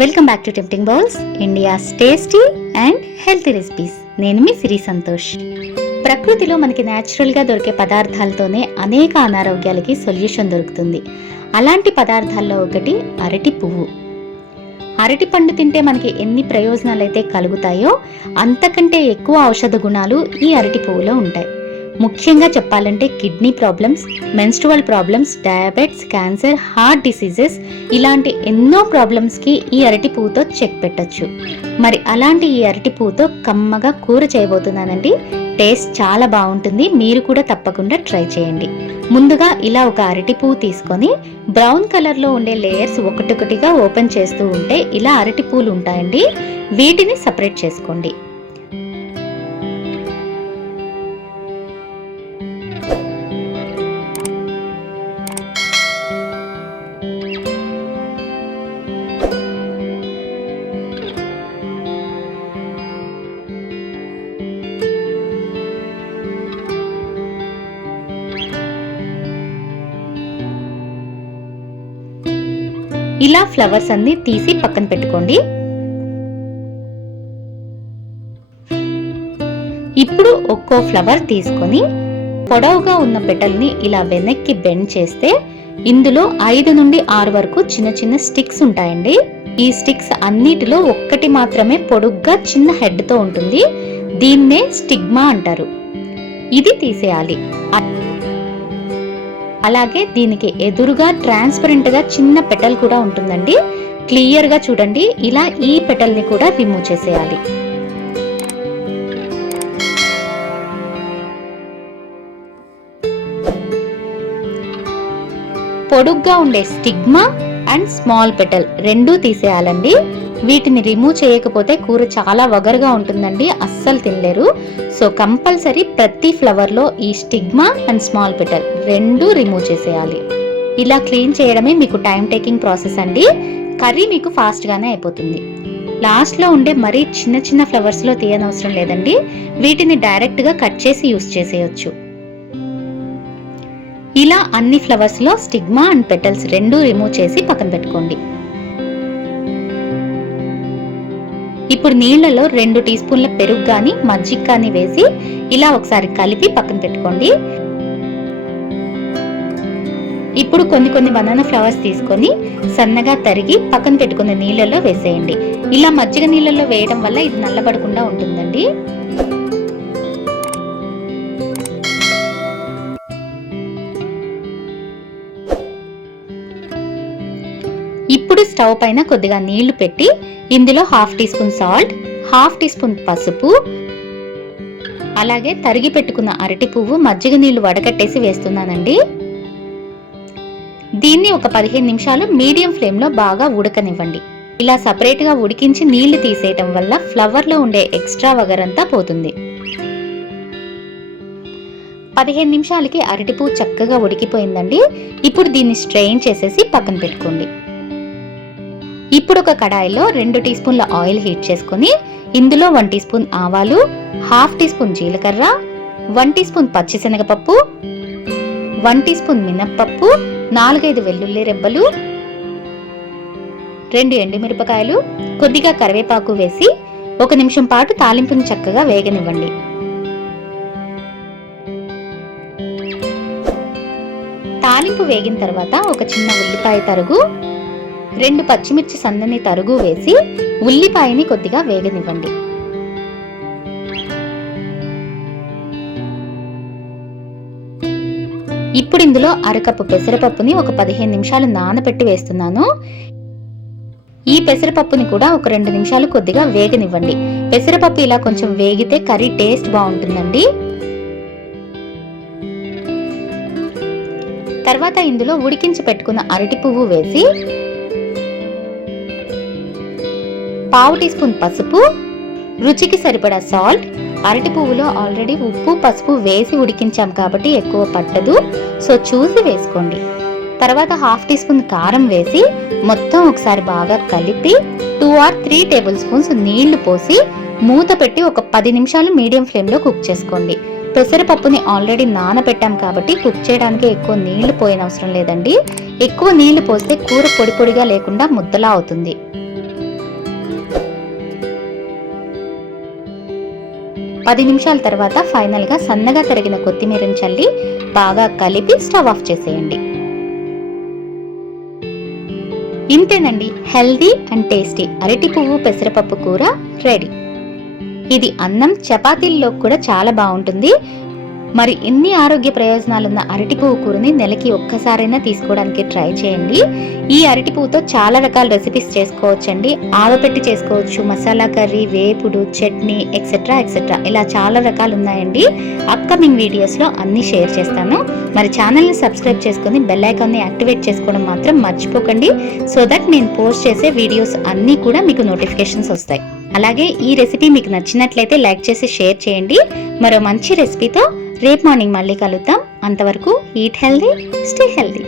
Welcome back to tempting bowls, India's tasty and healthy recipes. నేను మీ సిరి సంతోష్. ప్రకృతిలో మనకి న్యాచురల్గా దొరికే పదార్థాలతోనే అనేక అనారోగ్యాలకి సొల్యూషన్ దొరుకుతుంది. అలాంటి పదార్థాల్లో ఒకటి అరటి పువ్వు. అరటి పండు తింటే మనకి ఎన్ని ప్రయోజనాలు అయితే కలుగుతాయో అంతకంటే ఎక్కువ ఔషధ గుణాలు ఈ అరటి పువ్వులో ఉంటాయి. ముఖ్యంగా చెప్పాలంటే kidney problems, menstrual problems, diabetes, cancer, heart diseases ఇలాంటి ఎన్నో ప్రాబ్లమ్స్కి ఈ అరటి పువ్వుతో చెక్ పెట్టచ్చు. మరి అలాంటి ఈ అరటి పువ్వుతో కమ్మగా కూర చేయబోతున్నానండి. టేస్ట్ చాలా బాగుంటుంది, మీరు కూడా తప్పకుండా ట్రై చేయండి. ముందుగా ఇలా ఒక అరటి పువ్వు తీసుకొని బ్రౌన్ కలర్లో ఉండే లేయర్స్ ఒకటొకటిగా ఓపెన్ చేస్తూ ఉంటే ఇలా అరటి పువ్వులు ఉంటాయండి. వీటిని సపరేట్ చేసుకోండి. ఇలా ఫ్లవర్స్ అన్ని తీసి పక్కన పెట్టుకోండి. ఇప్పుడు ఒక్కో ఫ్లవర్ తీసుకొని పొడవుగా ఉన్న పెటల్ని ఇలా వెనక్కి బెండ్ చేస్తే ఇందులో 5 నుండి 6 వరకు చిన్న చిన్న స్టిక్స్ ఉంటాయండి. ఈ స్టిక్స్ అన్నిటిలో ఒక్కటి మాత్రమే పొడుగ్గా చిన్న హెడ్ తో ఉంటుంది. దీన్నే స్టిగ్మా అంటారు. ఇది తీసేయాలి. అలాగే దీనికి ఎదురుగా ట్రాన్స్పరెంట్ గా చిన్న పెటల్ కూడా ఉంటుందండి. క్లియర్ గా చూడండి. ఇలా ఈ పెటల్ ని కూడా రిమూవ్ చేసేయాలి. పొడుగ్గా ఉండే స్టిగ్మా అండ్ స్మాల్ పెటల్ రెండూ తీసేయాలండి. వీటిని రిమూవ్ చేయకపోతే కూర చాలా వగరుగా ఉంటుందండి, అస్సలు తినలేరు. సో కంపల్సరీ ప్రతి ఫ్లవర్లో ఈ స్టిగ్మా అండ్ స్మాల్ పెటల్ రెండూ రిమూవ్ చేసేయాలి. ఇలా క్లీన్ చేయడమే మీకు టైం టేకింగ్ ప్రాసెస్ అండి. కర్రీ మీకు ఫాస్ట్గానే అయిపోతుంది. లాస్ట్లో ఉండే మరీ చిన్న చిన్న ఫ్లవర్స్లో తీయనవసరం లేదండి. వీటిని డైరెక్ట్గా కట్ చేసి యూస్ చేసేయచ్చు. ఇలా అన్ని ఫ్లవర్స్లో స్టిగ్మా అండ్ పెటల్స్ రెండూ రిమూవ్ చేసి పక్కన పెట్టుకోండి. ఇప్పుడు నీళ్లలో 2 టీ స్పూన్ల పెరుగు కానీ మజ్జిగ కానీ వేసి ఇలా ఒకసారి కలిపి పక్కన పెట్టుకోండి. ఇప్పుడు కొన్ని బనానా ఫ్లవర్స్ తీసుకొని సన్నగా తరిగి పక్కన పెట్టుకున్న నీళ్లలో వేసేయండి. ఇలా మజ్జిగ నీళ్లలో వేయడం వల్ల ఇది నల్లబడకుండా ఉంటుందండి. ఇప్పుడు స్టవ్ పైన కొద్దిగా నీళ్లు పెట్టి ఇందులో 1/2 teaspoon salt, 1/2 teaspoon పసుపు, అలాగే తరిగి పెట్టుకున్న అరటి పువ్వు మజ్జిగ నీళ్లు వడకట్టేసి వేస్తున్నానండి. దీన్ని ఒక 15 నిమిషాలు మీడియం ఫ్లేమ్ లో బాగా ఉడకనివ్వండి. ఇలా సపరేట్ గా ఉడికించి నీళ్లు తీసేయటం వల్ల ఫ్లవర్ లో ఉండే ఎక్స్ట్రా వగరంతా పోతుంది. 15 నిమిషాలకి అరటి పువ్వు చక్కగా ఉడికిపోయిందండి. ఇప్పుడు దీన్ని స్ట్రెయిన్ చేసేసి పక్కన పెట్టుకోండి. ఇప్పుడు ఒక కడాయిలో 2 టీ స్పూన్ల ఆయిల్ హీట్ చేసుకుని ఇందులో 1 టీ స్పూన్ ఆవాలు, 1/2 టీ స్పూన్ జీలకర్ర, 1 టీ స్పూన్ పచ్చిశనగపప్పు, 1 టీ స్పూన్ మినప్పప్పు, 4-5 వెల్లుల్లి రెబ్బలు, 2 ఎండుమిరపకాయలు, కొద్దిగా కరివేపాకు వేసి 1 నిమిషం పాటు తాలింపును చక్కగా వేగనివ్వండి. తాలింపు వేగిన తర్వాత ఒక చిన్న ఉల్లిపాయ తరుగు, 2 పచ్చిమిర్చి సన్నని తరుగు వేసి ఉల్లిపాయని కొద్దిగా వేగనివ్వండి. ఇప్పుడు ఇందులో అరకప్పు పెసరపప్పుని ఒక 15 నిమిషాలు నానబెట్టి వేస్తున్నాను. ఈ పెసరపప్పుని కూడా ఒక 2 నిమిషాలు కొద్దిగా వేగనివ్వండి. పెసరపప్పు ఇలా కొంచెం వేగితే కర్రీ టేస్ట్ బాగుంటుందండి. తర్వాత ఇందులో ఉడికించి పెట్టుకున్న అరటి పువ్వు వేసి 1/2 టీ స్పూన్ పసుపు, రుచికి సరిపడా సాల్ట్. అరటి పువ్వులో ఆల్రెడీ ఉప్పు పసుపు వేసి ఉడికించాం కాబట్టి ఎక్కువ పట్టదు, సో చూసి వేసుకోండి. తర్వాత 1/2 టీ స్పూన్ కారం వేసి మొత్తం ఒకసారి బాగా కలిపి 2 or 3 టేబుల్ స్పూన్స్ నీళ్లు పోసి మూత పెట్టి ఒక 10 నిమిషాలు మీడియం ఫ్లేమ్ లో కుక్ చేసుకోండి. పెసరపప్పుని ఆల్రెడీ నానబెట్టాం కాబట్టి కుక్ చేయడానికి ఎక్కువ నీళ్లు పోయనవసరం లేదండి. ఎక్కువ నీళ్లు పోస్తే కూర పొడి పొడిగా లేకుండా ముద్దలా అవుతుంది. 10 నిమిషాల తర్వాత ఫైనల్గా సన్నగా తరిగిన కొత్తిమీరని చల్లి బాగా కలిపి స్టవ్ ఆఫ్ చేసేయండి. ఇంతేనండి, హెల్దీ అండ్ టేస్టీ అరటి పువ్వు పెసరపప్పు కూర రెడీ. ఇది అన్నం చపాతీల్లో కూడా చాలా బాగుంటుంది. మరి ఇన్ని ఆరోగ్య ప్రయోజనాలున్న అరటి పువ్వు కూరని నెలకి ఒక్కసారైనా తీసుకోవడానికి ట్రై చేయండి. ఈ అరటి పువ్వుతో చాలా రకాల రెసిపీస్ చేసుకోవచ్చండి. ఆవపెట్టి చేసుకోవచ్చు, మసాలా కర్రీ, వేపుడు, చట్నీ, ఎక్సెట్రా ఎక్సెట్రా, ఇలా చాలా రకాలు ఉన్నాయండి. అప్కమింగ్ వీడియోస్లో అన్నీ షేర్ చేస్తాను. మరి ఛానల్ని సబ్స్క్రైబ్ చేసుకొని బెల్ ఐకాన్ని యాక్టివేట్ చేసుకోవడం మాత్రం మర్చిపోకండి. సో దట్ నేను పోస్ట్ చేసే వీడియోస్ అన్నీ కూడా మీకు నోటిఫికేషన్స్ వస్తాయి. అలాగే ఈ రెసిపీ మీకు నచ్చినట్లయితే లైక్ చేసి షేర్ చేయండి. మరో మంచి రెసిపీతో రేపు మార్నింగ్ మళ్ళీ కలుద్దాం. అంతవరకు ఈట్ హెల్దీ, స్టే హెల్దీ.